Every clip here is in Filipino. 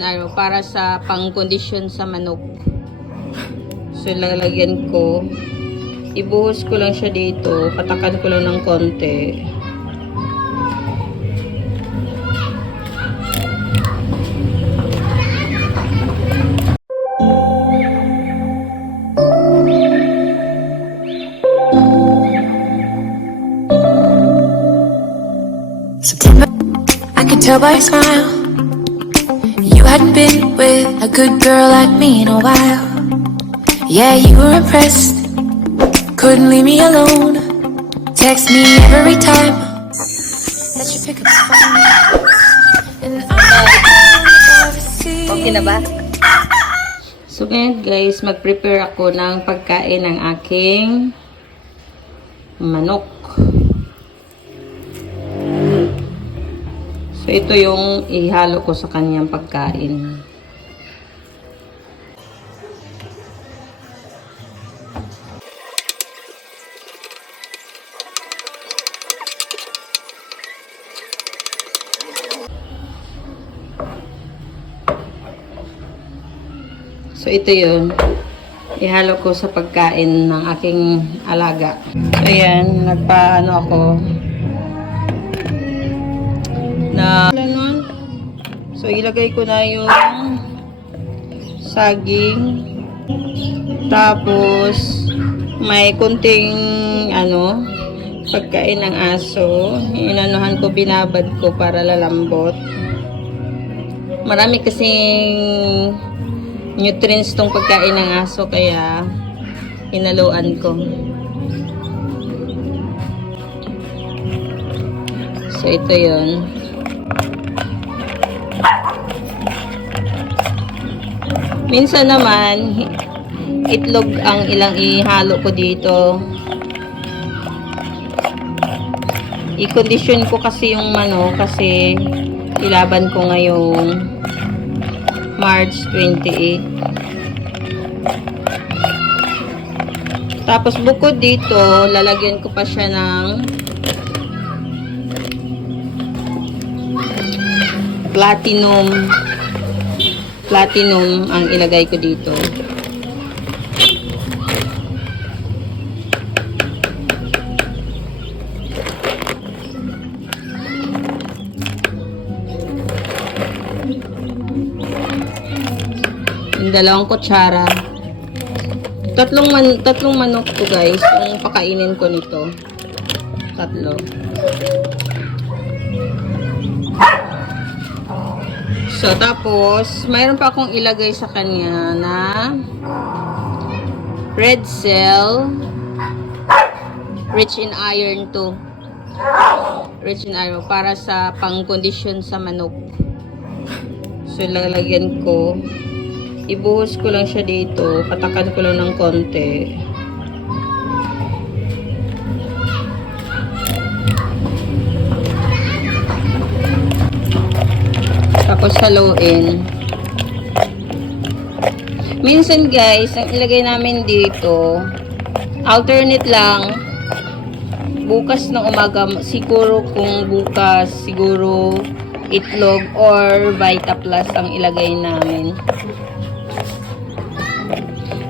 Ano, para sa pangkondisyon sa manok. So, lalagyan ko. Ibuhos ko lang siya dito. Patakan ko lang ng konti. September, I could tell by your smile. Hadn't been with a good girl like me in a while. Yeah, you were impressed. Couldn't leave me alone. Text me every time that you pick up the phone. And I'm. Okay na ba? So ngayon guys, mag-prepare ako ng pagkain ng aking manok. So ito yung ihalo ko sa kanyang pagkain. So ito yun. Ihalo ko sa pagkain ng aking alaga. So ayan, nagpaano ako ilagay ko na yung saging. Tapos may kunting ano pagkain ng aso. Inanuhan ko, binabad ko para lalambot. Marami kasing nutrients tong pagkain ng aso kaya inaluan ko. So ito 'yon. Minsan naman itlog ang ilang ihalo ko dito. I-condition ko kasi yung mano kasi ilaban ko ngayong March 28. Tapos bukod dito, lalagyan ko pa siya ng platinum platinum ang ilagay ko dito. Yung dalawang kutsara. Tatlong man tatlong manok to guys, yung pakainin ko nito. Tatlo. So tapos, mayroon pa akong ilagay sa kanya na red cell rich in iron to. Rich in iron para sa pangkondisyon sa manok. So lalagyan ko ibuhos ko lang siya dito, patakan ko lang ng konti. Tapos haluin. Minsan guys, ang ilagay namin dito, alternate lang, bukas ng umaga, siguro kung bukas, siguro itlog or Vita Plus ang ilagay namin.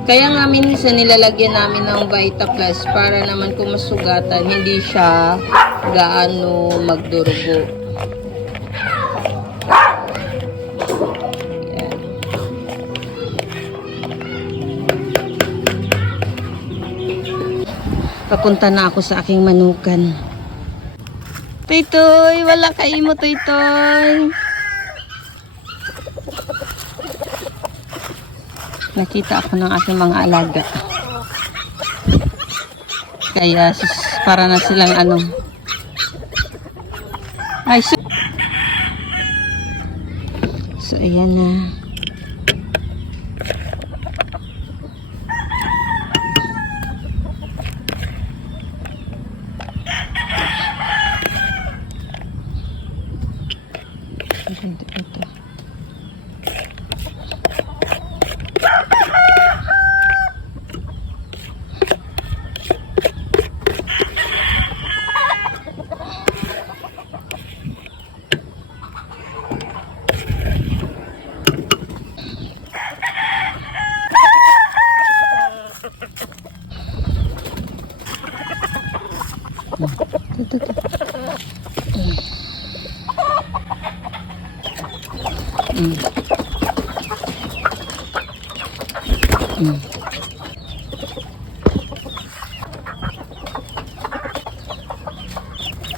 Kaya nga minsan nilalagyan namin ng Vita Plus para naman kung masugatan, hindi siya gaano magdurugo. Papunta na ako sa aking manukan. Toy-toy, wala kay mo, Toy-toy. nakita ako ng aking mga alaga. Kaya para na silang ano. Ay, sus. So, ayan na. Ito, ito, ito.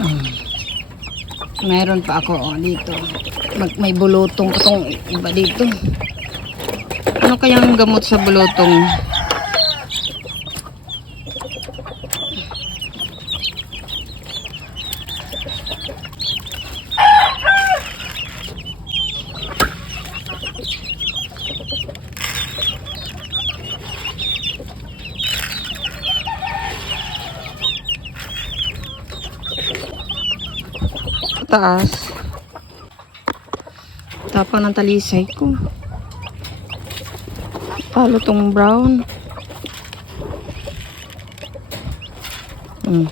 Mm. Meron pa ako oh, dito. Mag, may bulutong itong iba dito. Ano kayang gamot sa bulutong? Taas. Tapang ng talisay ko. Palo tong brown. Mm.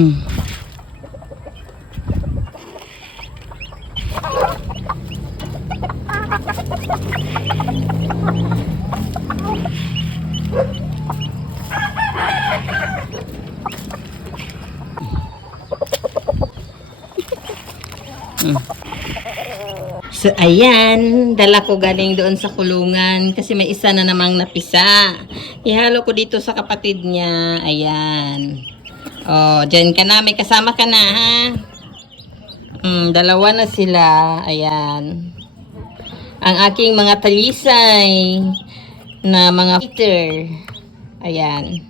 Mm. So, ayan. Dala ko galing doon sa kulungan kasi may isa na namang napisa. Ihalo ko dito sa kapatid niya. Ayan. Oh, dyan ka na. May kasama ka na, ha? Hmm, dalawa na sila. Ayan. Ang aking mga talisay na mga Peter. Ayan.